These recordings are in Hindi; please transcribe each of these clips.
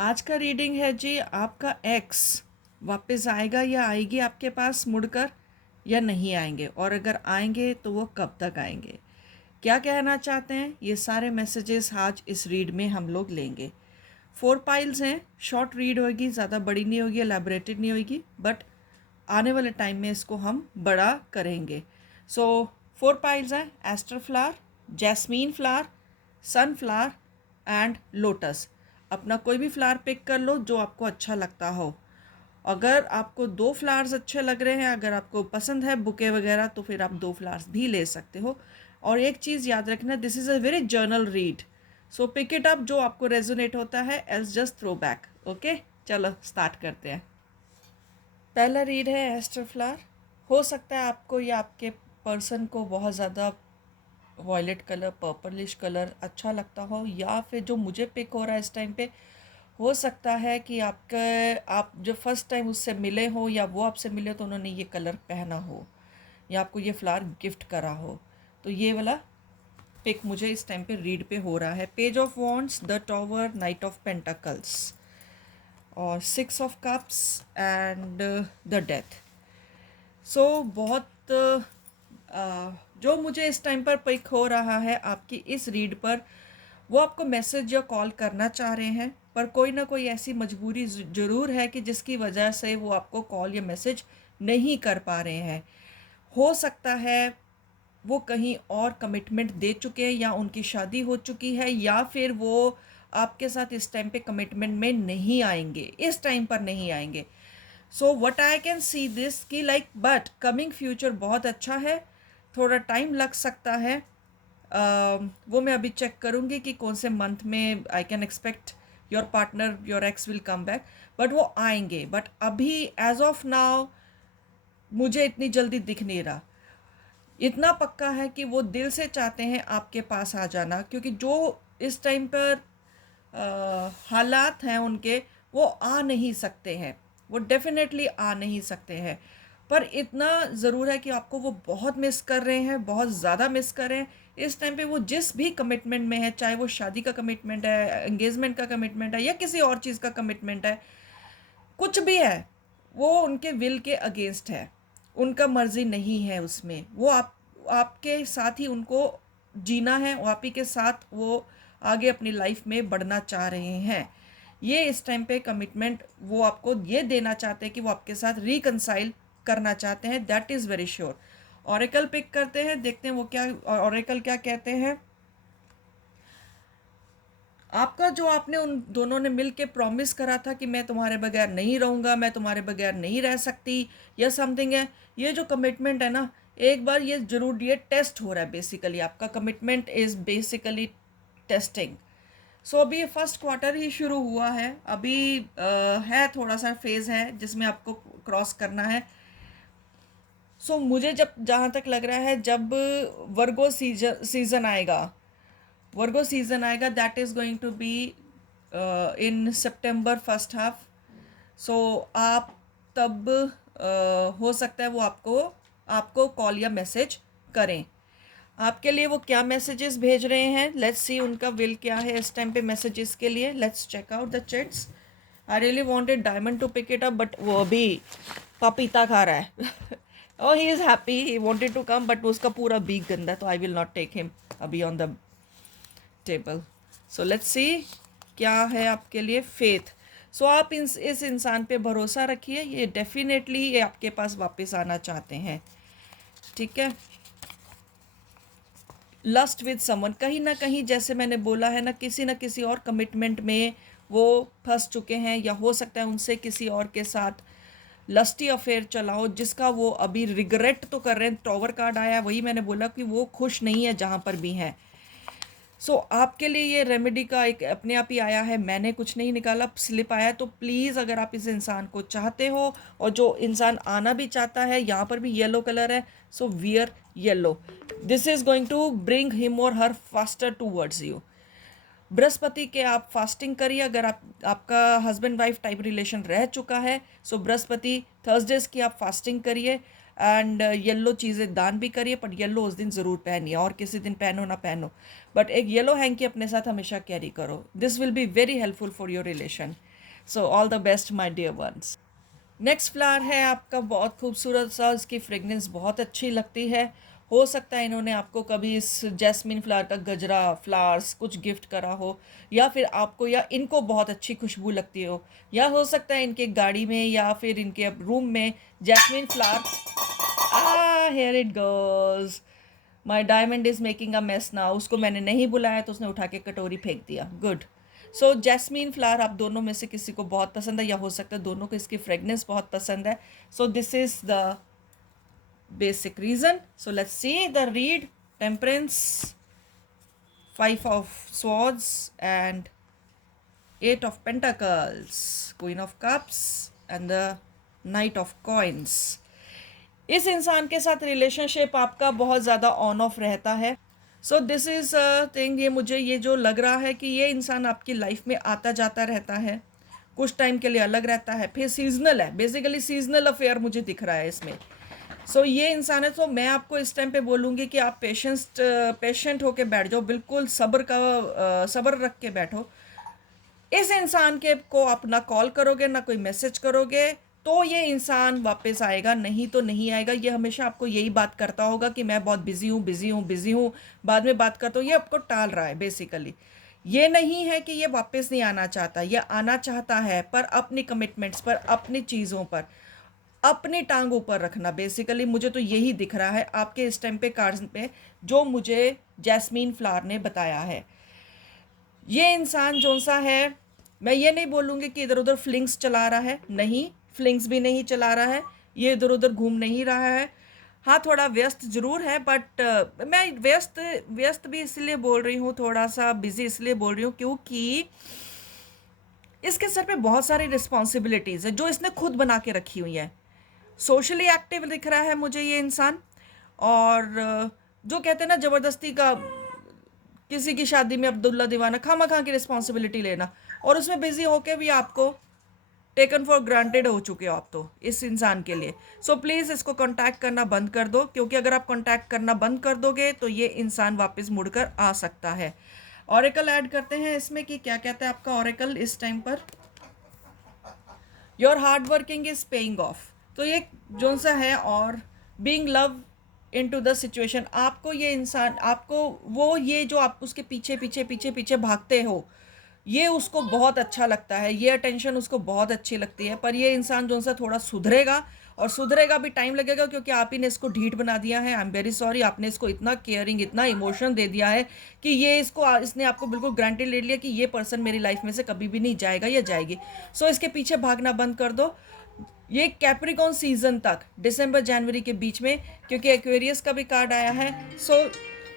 आज का रीडिंग है जी, आपका एक्स वापस आएगा या आएगी आपके पास मुड़कर, या नहीं आएंगे, और अगर आएंगे तो वो कब तक आएंगे, क्या कहना चाहते हैं, ये सारे मैसेजेस आज इस रीड में हम लोग लेंगे। 4 पाइल्स हैं, शॉर्ट रीड होगी, ज़्यादा बड़ी नहीं होगी, एलैबोरेटेड नहीं होगी, बट आने वाले टाइम में इसको हम बड़ा करेंगे। सो 4 पाइल्स हैं, aster flower, jasmine flower, sunflower and lotus. अपना कोई भी फ्लावर पिक कर लो जो आपको अच्छा लगता हो। अगर आपको 2 फ्लावर्स अच्छे लग रहे हैं, अगर आपको पसंद है बुके वगैरह, तो फिर आप 2 फ्लावर्स भी ले सकते हो। और एक चीज़ याद रखना, this is a very journal read, so pick it up जो आपको रेजोनेट होता है, else just throw back. Okay, चलो स्टार्ट करते हैं। पहला रीड है एस्टर फ्लावर। हो सकता है आपको या आपके पर्सन को बहुत ज़्यादा वॉयलेट कलर, पर्पलिश कलर अच्छा लगता हो, या फिर जो मुझे पिक हो रहा है इस टाइम पे, हो सकता है कि आप जब फर्स्ट टाइम उससे मिले हो या वो आपसे मिले तो उन्होंने ये कलर पहना हो या आपको ये फ्लावर गिफ्ट करा हो। तो ये वाला पिक मुझे इस टाइम पे रीड पे हो रहा है। Page of wands, the tower, knight of pentacles और 6 of cups and the death. So बहुत जो मुझे इस टाइम पर पिक हो रहा है आपकी इस रीड पर, वो आपको मैसेज या कॉल करना चाह रहे हैं, पर कोई ना कोई ऐसी मजबूरी ज़रूर है कि जिसकी वजह से वो आपको कॉल या मैसेज नहीं कर पा रहे हैं। हो सकता है वो कहीं और कमिटमेंट दे चुके हैं, या उनकी शादी हो चुकी है, या फिर वो आपके साथ इस टाइम पे कमिटमेंट में नहीं आएंगे, इस टाइम पर नहीं आएंगे। So what I can see this कि लाइक बट कमिंग फ्यूचर बहुत अच्छा है, थोड़ा टाइम लग सकता है। वो मैं अभी चेक करूँगी कि कौन से मंथ में I can expect your partner, your x will come back, but वो आएंगे। बट अभी एज ऑफ नाउ मुझे इतनी जल्दी दिख नहीं रहा। इतना पक्का है कि वो दिल से चाहते हैं आपके पास आ जाना, क्योंकि जो इस टाइम पर हालात हैं उनके, वो आ नहीं सकते हैं, वो डेफिनेटली आ नहीं सकते हैं। पर इतना ज़रूर है कि आपको वो बहुत मिस कर रहे हैं, बहुत ज़्यादा मिस कर रहे हैं। इस टाइम पे वो जिस भी कमिटमेंट में है, चाहे वो शादी का कमिटमेंट है, एंगेजमेंट का कमिटमेंट है, या किसी और चीज़ का कमिटमेंट है, कुछ भी है, वो उनके विल के अगेंस्ट है, उनका मर्जी नहीं है उसमें। वो आपके साथ ही उनको जीना है, और आप ही के साथ वो आगे अपनी लाइफ में बढ़ना चाह रहे हैं। ये इस टाइम पे कमिटमेंट वो आपको ये देना चाहते हैं कि वो आपके साथ रिकनसाइल करना चाहते हैं, that is very sure. Oracle pick करते हैं, देखते हैं वो क्या ऑरेकल क्या कहते हैं। आपका जो आपने उन दोनों ने मिल के प्रॉमिस करा था कि मैं तुम्हारे बगैर नहीं रहूँगा, मैं तुम्हारे बगैर नहीं रह सकती, या समथिंग है, ये जो कमिटमेंट है ना, एक बार ये ज़रूर ये टेस्ट हो रहा है। बेसिकली आपका कमिटमेंट इज़ बेसिकली टेस्टिंग। सो अभी फर्स्ट क्वार्टर ही शुरू हुआ है, अभी है थोड़ा सा फेज़ है जिसमें आपको क्रॉस करना है। सो मुझे जब जहाँ तक लग रहा है, जब वर्गो सीजन आएगा, वर्गो सीजन आएगा, that is going to be in September first half. So आप तब हो सकता है वो आपको कॉल या मैसेज करें। आपके लिए वो क्या मैसेजेस भेज रहे हैं, लेट्स सी उनका विल क्या है इस टाइम पे मैसेजेस के लिए। Let's check out the chats. I really wanted diamond to pick it up, but वो अभी पपीता खा रहा है। oh he is happy, he wanted to come, but उसका पूरा बीक गंदा है, तो I will not take him अभी on the table. So let's see क्या है आपके लिए फेथ। सो आप इस इंसान पे भरोसा रखिए, ये डेफिनेटली ये आपके पास वापस आना चाहते हैं, ठीक है। लस्ट विद समवन, कहीं ना कहीं जैसे मैंने बोला है ना किसी और कमिटमेंट में वो फंस चुके हैं, या हो सकता है उनसे किसी और के साथ लस्टी अफेयर चला हो, जिसका वो अभी रिग्रेट तो कर रहे हैं। टॉवर कार्ड आया, वही मैंने बोला कि वो खुश नहीं है जहाँ पर भी हैं। सो आपके लिए ये रेमेडी का एक अपने आप ही आया है, मैंने कुछ नहीं निकाला, स्लिप आया। तो प्लीज़ अगर आप इस इंसान को चाहते हो, और जो इंसान आना भी चाहता है, यहाँ पर भी येलो कलर है, so wear yellow, this is going to bring him और हर फास्टर टूवर्ड्स यू। बृहस्पति के आप फास्टिंग करिए, अगर आपका हस्बैंड वाइफ टाइप रिलेशन रह चुका है, सो बृहस्पति थर्सडेज की आप फास्टिंग करिए, एंड येलो चीज़ें दान भी करिए, पर येलो उस दिन ज़रूर पहनिए, और किसी दिन पहनो ना पहनो, बट एक येलो हैंकी अपने साथ हमेशा कैरी करो। This will be very helpful for your relation. So all the best my dear ones. Next flower है आपका बहुत खूबसूरत सा, इसकी फ्रेगनेंस बहुत अच्छी लगती है। हो सकता है इन्होंने आपको कभी इस जैस्मिन फ्लावर का गजरा फ्लावर्स कुछ गिफ्ट करा हो, या फिर आपको या इनको बहुत अच्छी खुशबू लगती हो, या हो सकता है इनके गाड़ी में या फिर इनके रूम में jasmine flower. Here it goes, my diamond is making a mess now. उसको मैंने नहीं बुलाया तो उसने उठा के कटोरी फेंक दिया। गुड। सो जैस्मीन फ्लावर आप दोनों में से किसी को बहुत पसंद है, या हो सकता है दोनों को इसकी फ्रेगनेंस बहुत पसंद है। So this is the basic reason. So let's see the read. Temperance, Five of Swords, and Eight of Pentacles, Queen of Cups, and the Knight of Coins. इस इंसान के साथ रिलेशनशिप आपका बहुत ज़्यादा ऑन ऑफ रहता है। सो दिस इज़ थिंग, ये मुझे ये जो लग रहा है कि ये इंसान आपकी लाइफ में आता जाता रहता है, कुछ टाइम के लिए अलग रहता है, फिर सीजनल है, बेसिकली सीजनल अफेयर मुझे दिख रहा है इसमें। सो ये इंसान है, तो मैं आपको इस टाइम पे बोलूँगी कि आप पेशेंट होके बैठ जाओ, बिल्कुल सब्र रख के बैठो। इस इंसान के को आप ना कॉल करोगे ना कोई मैसेज करोगे तो ये इंसान वापस आएगा, नहीं तो नहीं आएगा। ये हमेशा आपको यही बात करता होगा कि मैं बहुत बिजी हूँ, बिजी हूँ, बिजी हूँ, बाद में बात करता हूँ। ये आपको टाल रहा है बेसिकली। ये नहीं है कि ये वापस नहीं आना चाहता, ये आना चाहता है, पर अपनी कमिटमेंट्स पर, अपनी चीज़ों पर, अपनी टांग ऊपर रखना। बेसिकली मुझे तो यही दिख रहा है आपके इस टाइम पे कार्ड्स पे, जो मुझे जैस्मीन फ्लावर ने बताया है। ये इंसान जो सा है, मैं ये नहीं बोलूँगी कि इधर उधर फ्लिंग्स चला रहा है, नहीं, फ्लिंग्स भी नहीं चला रहा है, ये इधर उधर घूम नहीं रहा है। हाँ, थोड़ा व्यस्त ज़रूर है, बट मैं व्यस्त व्यस्त भी इसलिए बोल रही हूँ, थोड़ा सा बिजी इसलिए बोल रही हूँ क्योंकि इसके सर पे बहुत सारी रिस्पॉन्सिबिलिटीज़ है जो इसने खुद बना के रखी हुई है। सोशली एक्टिव दिख रहा है मुझे ये इंसान, और जो कहते हैं ना ज़बरदस्ती का, किसी की शादी में अब्दुल्ला दीवाना, खामा खा की रिस्पॉन्सिबिलिटी लेना, और उसमें बिजी होके भी आपको टेकन फॉर ग्रांटेड हो चुके हो आप तो इस इंसान के लिए। सो प्लीज़ इसको कांटेक्ट करना बंद कर दो, क्योंकि अगर आप कांटेक्ट करना बंद कर दोगे तो ये इंसान वापस मुड़कर आ सकता है। ऑरेकल ऐड करते हैं इसमें कि क्या कहता है आपका ऑरेकल इस टाइम पर। Your hard working is paying off. तो ये जो सा है, और being love into the situation, आपको ये इंसान, आपको वो ये जो आप उसके पीछे पीछे पीछे पीछे भागते हो, ये उसको बहुत अच्छा लगता है, ये अटेंशन उसको बहुत अच्छी लगती है। पर ये इंसान जो सा थोड़ा सुधरेगा, और सुधरेगा भी टाइम लगेगा, क्योंकि आप ही ने इसको ढीठ बना दिया है। आई एम वेरी सॉरी, आपने इसको इतना केयरिंग, इतना इमोशन दे दिया है कि ये इसने आपको बिल्कुल ग्रांटेड ले लिया कि ये पर्सन मेरी लाइफ में से कभी भी नहीं जाएगा या जाएगी। सो इसके पीछे भागना बंद कर दो, ये कैप्रिकॉन सीजन तक, दिसंबर जनवरी के बीच में, क्योंकि एक्वेरियस का भी कार्ड आया है। सो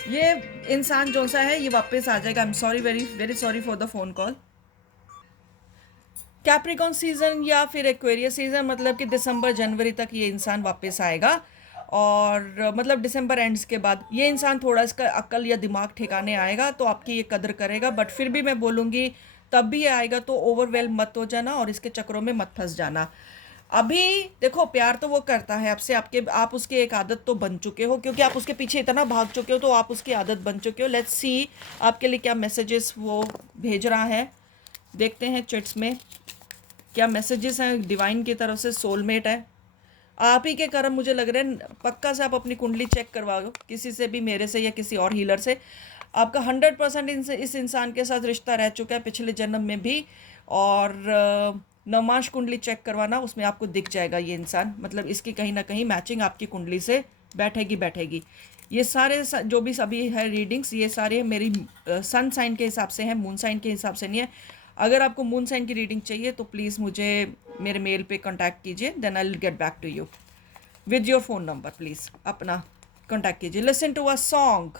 ये इंसान जो सा है ये वापस आ जाएगा। I am sorry, very very sorry for the phone call. Capricorn season या फिर एक्वेरियस सीजन, मतलब कि दिसंबर जनवरी तक ये इंसान वापस आएगा, और मतलब दिसंबर एंड्स के बाद ये इंसान थोड़ा इसका अक्ल या दिमाग ठिकाने आएगा तो आपकी ये कदर करेगा। बट फिर भी मैं बोलूँगी, तब भी ये आएगा तो ओवरवेल्म मत हो जाना और इसके चक्रों में मत फंस जाना। अभी देखो, प्यार तो वो करता है आपसे, आप उसकी एक आदत तो बन चुके हो, क्योंकि आप उसके पीछे इतना भाग चुके हो, तो आप उसकी आदत बन चुके हो। लेट्स सी आपके लिए क्या मैसेजेस वो भेज रहा है, देखते हैं चिट्स में क्या मैसेजेस हैं डिवाइन की तरफ से। सोलमेट है, आप ही के कर्म मुझे लग रहे हैं। पक्का से आप अपनी कुंडली चेक करवाओ किसी से भी, मेरे से या किसी और हीलर से। आपका 100% इस इंसान के साथ रिश्ता रह चुका है पिछले जन्म में भी, और नवमांश कुंडली चेक करवाना, उसमें आपको दिख जाएगा ये इंसान, मतलब इसकी कहीं ना कहीं मैचिंग आपकी कुंडली से बैठेगी। ये सारे जो भी सभी है रीडिंग्स, ये सारे मेरी सन साइन के हिसाब से हैं, मून साइन के हिसाब से नहीं है। अगर आपको मून साइन की रीडिंग चाहिए तो प्लीज़ मुझे मेरे मेल पे कांटेक्ट कीजिए, then I will get back to you with your phone number. Please अपना कांटेक्ट कीजिए। Listen to a song.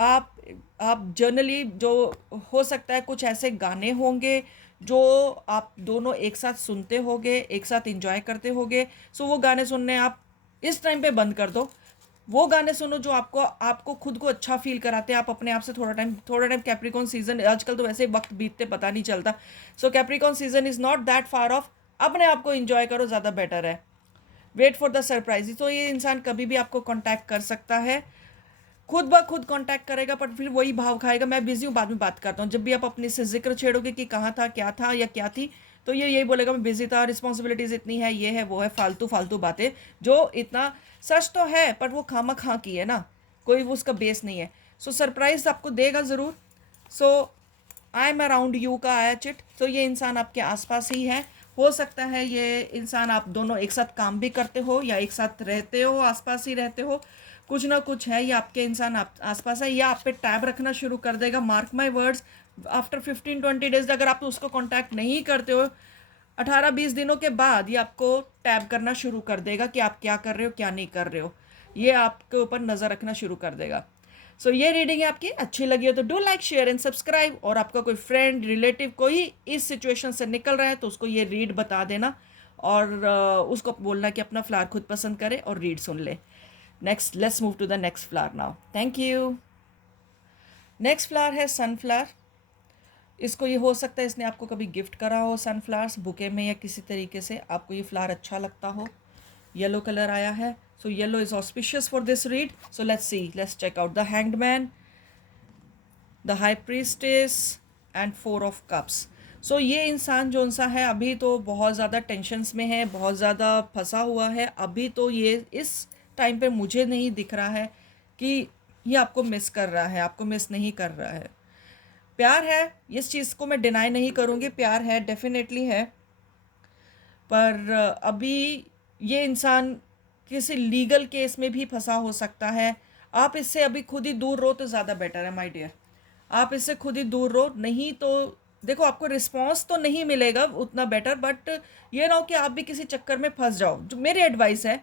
आप जर्नली, जो हो सकता है कुछ ऐसे गाने होंगे जो आप दोनों एक साथ सुनते होगे, एक साथ इंजॉय करते होगे। सो वो गाने सुनने आप इस टाइम पे बंद कर दो। वो गाने सुनो जो आपको खुद को अच्छा फील कराते हैं। आप अपने आप से थोड़ा टाइम कैप्रिकॉन सीजन, आजकल तो वैसे वक्त बीतते पता नहीं चलता। So Capricorn season is not that far off. अपने आप को इंजॉय करो, ज़्यादा बेटर है। Wait for the surprise. तो ये इंसान कभी भी आपको कांटेक्ट कर सकता है, खुद ब खुद कांटेक्ट करेगा, पर फिर वही भाव खाएगा, मैं बिजी हूँ, बाद में बात करता हूँ। जब भी आप अपने से जिक्र छेड़ोगे कि कहाँ था, क्या था या क्या थी, तो ये यही बोलेगा मैं बिजी था, रिस्पॉन्सिबिलिटीज़ इतनी है, ये है वो है, फालतू फालतू बातें जो इतना सच तो है पर वो खामा खा की है ना, कोई वो उसका बेस नहीं है। सो सरप्राइज आपको देगा ज़रूर। सो आई एम अराउंड यू का आया चिट, तो ये इंसान आपके आसपास ही है। हो सकता है ये इंसान आप दोनों एक साथ काम भी करते हो या एक साथ रहते हो, आसपास ही रहते हो, कुछ ना कुछ है, ये आपके इंसान आप आसपास है, या आप पे टैब रखना शुरू कर देगा। Mark my words, after 15-20 days अगर आप उसको कांटेक्ट नहीं करते हो, 18-20 दिनों के बाद ये आपको टैब करना शुरू कर देगा कि आप क्या कर रहे हो क्या नहीं कर रहे हो, ये आपके ऊपर नज़र रखना शुरू कर देगा। सो ये रीडिंग है आपकी, अच्छी लगी हो तो do like share and subscribe, और आपका कोई फ्रेंड रिलेटिव कोई इस सिचुएशन से निकल रहा है तो उसको ये रीड बता देना, और उसको बोलना कि अपना फ्लावर खुद पसंद करे और रीड सुन ले। Next, let's move to the next flower now. Thank you. Next flower है सनफ्लावर। इसको ये हो सकता है इसने आपको कभी गिफ्ट करा हो, सनफ्लावर्स बुके में या किसी तरीके से आपको ये फ्लावर अच्छा लगता हो। येलो कलर आया है, so yellow is auspicious for this read. So let's see, let's check out the hanged man, the high priestess and 4 of cups. So ये इंसान जो सा है अभी तो बहुत ज़्यादा टेंशन्स में है, बहुत ज़्यादा फंसा हुआ है। अभी तो ये इस टाइम पे मुझे नहीं दिख रहा है कि ये आपको मिस कर रहा है, आपको मिस नहीं कर रहा है। प्यार है, इस चीज़ को मैं डिनाई नहीं करूँगी, प्यार है, डेफिनेटली है। पर अभी ये इंसान किसी लीगल केस में भी फंसा हो सकता है। आप इससे अभी खुद ही दूर रहो तो ज़्यादा बेटर है माय डियर। आप इससे खुद ही दूर रहो, नहीं तो देखो आपको रिस्पॉन्स तो नहीं मिलेगा उतना बेटर, बट ये ना हो कि आप भी किसी चक्कर में फंस जाओ। जो मेरी एडवाइस है,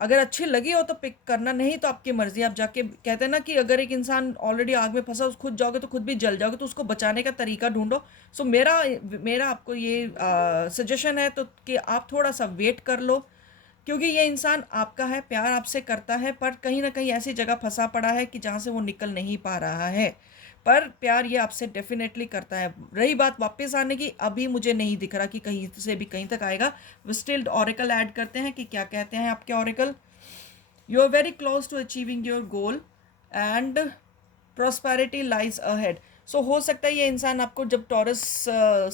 अगर अच्छी लगी हो तो पिक करना, नहीं तो आपकी मर्जी। आप जाके, कहते हैं ना कि अगर एक इंसान ऑलरेडी आग में फंसा, उस खुद जाओगे तो खुद भी जल जाओगे, तो उसको बचाने का तरीका ढूंढो। सो मेरा मेरा आपको ये सजेशन है तो कि आप थोड़ा सा वेट कर लो, क्योंकि ये इंसान आपका है, प्यार आपसे करता है, पर कहीं ना कहीं ऐसी जगह फंसा पड़ा है कि जहाँ से वो निकल नहीं पा रहा है। पर प्यार ये आपसे डेफिनेटली करता है। रही बात वापस आने की, अभी मुझे नहीं दिख रहा कि कहीं से भी कहीं तक आएगा। स्टिल ऑरेकल ऐड करते हैं कि क्या कहते हैं आपके oracle. You are very close to achieving your goal and prosperity lies ahead. So हो सकता है ये इंसान आपको जब टॉरस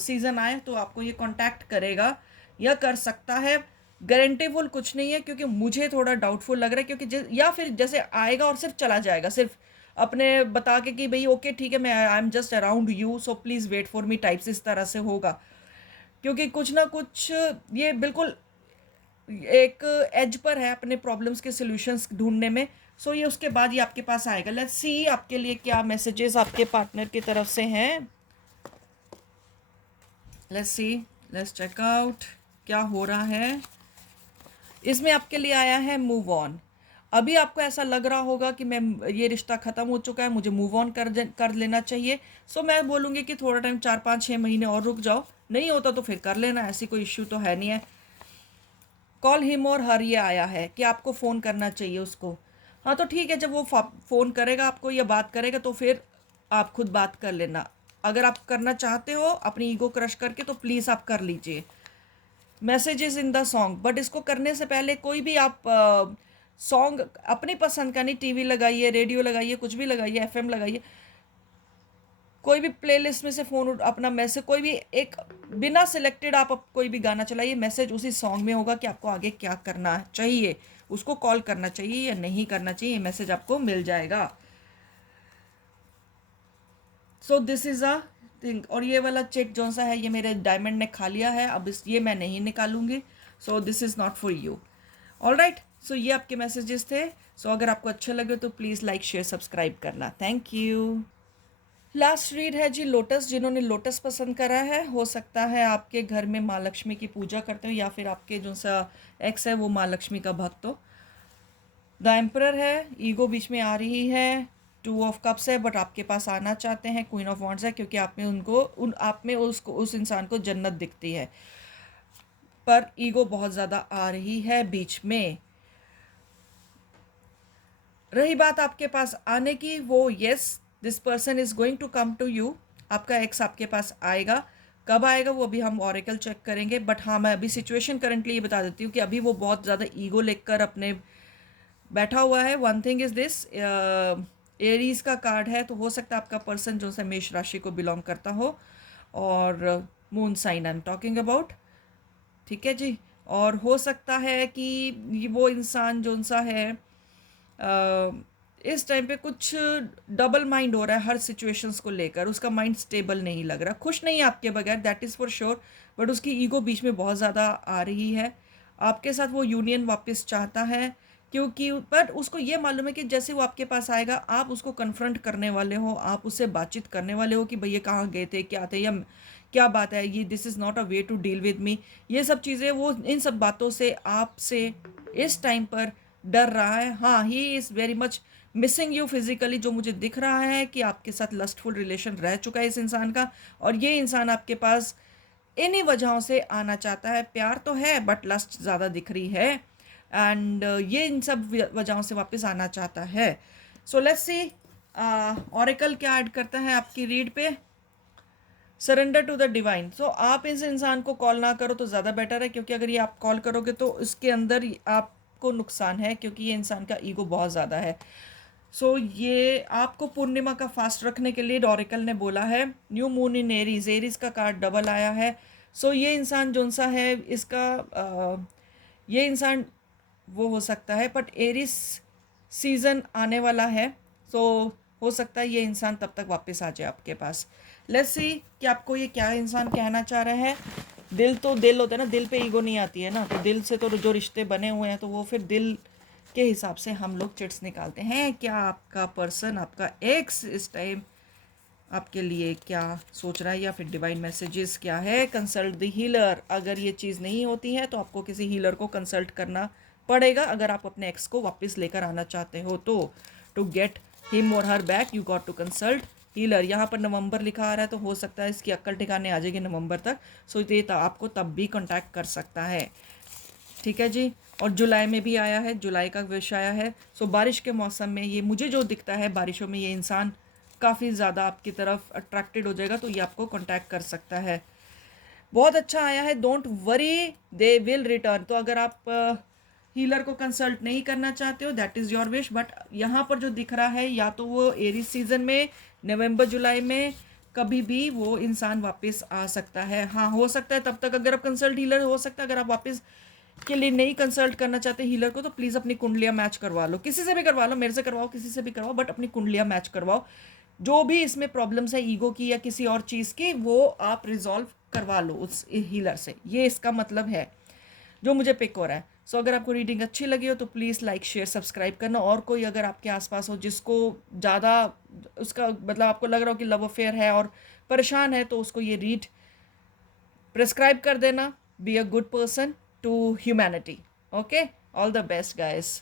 सीजन आए तो आपको ये कांटेक्ट करेगा या कर सकता है। गारंटीफुल कुछ नहीं है, क्योंकि मुझे थोड़ा डाउटफुल लग रहा है, क्योंकि या फिर जैसे आएगा और सिर्फ चला जाएगा, सिर्फ अपने बता के कि भाई ओके ठीक है, मैं I am just around you so please wait for me types, इस तरह से होगा। क्योंकि कुछ ना कुछ ये बिल्कुल एक एज पर है अपने प्रॉब्लम्स के सॉल्यूशंस ढूंढने में। सो ये उसके बाद ये आपके पास आएगा। लेट्स सी आपके लिए क्या मैसेजेस आपके पार्टनर की तरफ से हैं। Let's see, let's check out क्या हो रहा है। इसमें आपके लिए आया है मूव ऑन। अभी आपको ऐसा लग रहा होगा कि मैं, ये रिश्ता ख़त्म हो चुका है, मुझे मूव ऑन कर लेना चाहिए। सो मैं बोलूँगी कि थोड़ा टाइम 4-5-6 महीने और रुक जाओ, नहीं होता तो फिर कर लेना, ऐसी कोई इश्यू तो है नहीं है। कॉल हिम और हर ये आया है कि आपको फ़ोन करना चाहिए उसको। हाँ तो ठीक है, जब वो फ़ोन करेगा आपको या बात करेगा तो फिर आप खुद बात कर लेना। अगर आप करना चाहते हो अपनी ईगो क्रश करके तो प्लीज़ आप कर लीजिए। Messages in the song, but इसको करने से पहले कोई भी आप सॉन्ग अपनी पसंद का नहीं, टीवी लगाइए, रेडियो लगाइए, कुछ भी लगाइए, एफएम लगाइए, कोई भी प्लेलिस्ट में से फ़ोन अपना मैसेज, कोई भी एक बिना सिलेक्टेड आप कोई भी गाना चलाइए, मैसेज उसी सॉन्ग में होगा कि आपको आगे क्या करना चाहिए, उसको कॉल करना चाहिए या नहीं करना चाहिए, मैसेज आपको मिल जाएगा। सो दिस इज़ अ थिंग। और ये वाला चेक जो सा है ये मेरे डायमंड ने खा लिया है, अब इस ये मैं नहीं निकालूंगी। So this is not for you. All right, so ये आपके मैसेजेस थे। सो अगर आपको अच्छे लगे तो प्लीज़ लाइक शेयर सब्सक्राइब करना। Thank you. लास्ट रीड है जी लोटस। जिन्होंने लोटस पसंद करा है, हो सकता है आपके घर में माँ लक्ष्मी की पूजा करते हो या फिर आपके जो सा एक्स है वो माँ लक्ष्मी का भक्त हो। द एम्परर है, ईगो बीच में आ रही है, 2 ऑफ कप्स है बट आपके पास आना चाहते हैं, क्वीन ऑफ वॉन्ड्स है क्योंकि आप में उसको उस इंसान को जन्नत दिखती है, पर ईगो बहुत ज़्यादा आ रही है बीच में। रही बात आपके पास आने की, वो yes this person is going to come to you. आपका एक्स आपके पास आएगा, कब आएगा वो अभी हम ऑरेकल चेक करेंगे, बट हाँ मैं अभी सिचुएशन करंटली ये बता देती हूँ कि अभी वो बहुत ज़्यादा ईगो लेकर अपने बैठा हुआ है। One thing is this, Aries का कार्ड है, तो हो सकता है आपका पर्सन जो सा मेष राशि को बिलोंग करता हो, और moon sign I am talking about. ठीक है जी। और हो सकता है कि वो इंसान जो सा है इस टाइम पे कुछ डबल माइंड हो रहा है हर सिचुएशंस को लेकर, उसका माइंड स्टेबल नहीं लग रहा, खुश नहीं है आपके बगैर, that is for sure. But उसकी ईगो बीच में बहुत ज़्यादा आ रही है। आपके साथ वो यूनियन वापस चाहता है, क्योंकि पर उसको ये मालूम है कि जैसे वो आपके पास आएगा आप उसको कन्फ्रंट करने वाले हो, आप उससे बातचीत करने वाले हो कि भैया कहाँ गए थे, क्या थे, या क्या बात है, ये this is not a way to deal with me. ये सब चीज़ें वो इन सब बातों से आपसे इस टाइम पर डर रहा है। हाँ, he is very much missing you physically, जो मुझे दिख रहा है कि आपके साथ लस्टफुल रिलेशन रह चुका है इस इंसान का, और ये इंसान आपके पास इन्हीं वजहों से आना चाहता है। प्यार तो है बट लस्ट ज़्यादा दिख रही है, एंड ये इन सब वजहों से वापस आना चाहता है। सो लेट्स सी ऑरेकल क्या ऐड करता है आपकी रीड पे। Surrender to the divine. So आप इस इंसान को कॉल ना करो तो ज़्यादा बेटर है, क्योंकि अगर ये आप कॉल करोगे तो इसके अंदर आपको नुकसान है, क्योंकि ये इंसान का ईगो बहुत ज़्यादा है। सो ये आपको पूर्णिमा का फास्ट रखने के लिए ऑरेकल ने बोला है। New moon in Aries, Aries का कार्ड डबल आया है। सो ये इंसान जोन सा है इसका ये इंसान वो हो सकता है, बट एरीज सीज़न आने वाला है। सो हो सकता है ये इंसान तब तक वापस आ जाए आपके पास। लेट्स सी कि आपको ये क्या इंसान कहना चाह रहा है। दिल तो दिल होता है ना, दिल पे ईगो नहीं आती है ना, तो दिल से तो जो रिश्ते बने हुए हैं तो वो फिर दिल के हिसाब से हम लोग चिट्स निकालते हैं। क्या आपका पर्सन, आपका एक्स इस टाइम आपके लिए क्या सोच रहा है, या फिर डिवाइन मैसेजेस क्या है। Consult the healer. अगर ये चीज़ नहीं होती है तो आपको किसी हीलर को कंसल्ट करना पड़ेगा, अगर आप अपने एक्स को वापस लेकर आना चाहते हो तो। टू गेट हिम और her back you got to consult healer. यहाँ पर नवंबर लिखा आ रहा है, तो हो सकता है इसकी अक्ल ठिकाने आ जाएगी नवंबर तक। सो ये आपको तब भी कॉन्टैक्ट कर सकता है। ठीक है जी। और जुलाई में भी आया है, जुलाई का विश आया है। सो बारिश के मौसम में ये मुझे जो दिखता है, बारिशों में ये इंसान काफ़ी ज़्यादा आपकी तरफ अट्रैक्टेड हो जाएगा, तो ये आपको कांटेक्ट कर सकता है। बहुत अच्छा आया है, don't worry they will return. तो अगर आप हीलर को कंसल्ट नहीं करना चाहते हो, that is your wish. But यहाँ पर जो दिख रहा है, या तो वो एरीज सीजन में नवंबर जुलाई में कभी भी वो इंसान वापस आ सकता है। हाँ, हो सकता है तब तक अगर आप कंसल्ट हीलर, हो सकता है अगर आप वापस के लिए नहीं कंसल्ट करना चाहते हीलर को, तो प्लीज़ अपनी कुंडलियाँ मैच करवा लो, किसी से भी करवा लो, मेरे से करवाओ, किसी से भी करवाओ, बट अपनी कुंडलियाँ मैच करवाओ। जो भी इसमें प्रॉब्लम्स है ईगो की या किसी और चीज़ की, वो आप रिजॉल्व करवा लो उस हीलर से, ये इसका मतलब है जो मुझे पिक हो रहा है। सो अगर आपको रीडिंग अच्छी लगी हो तो प्लीज़ लाइक शेयर सब्सक्राइब करना। और कोई अगर आपके आसपास हो जिसको ज़्यादा उसका मतलब आपको लग रहा हो कि लव अफेयर है और परेशान है, तो उसको ये रीड प्रिस्क्राइब कर देना। Be a good person to humanity. Okay, all the best guys.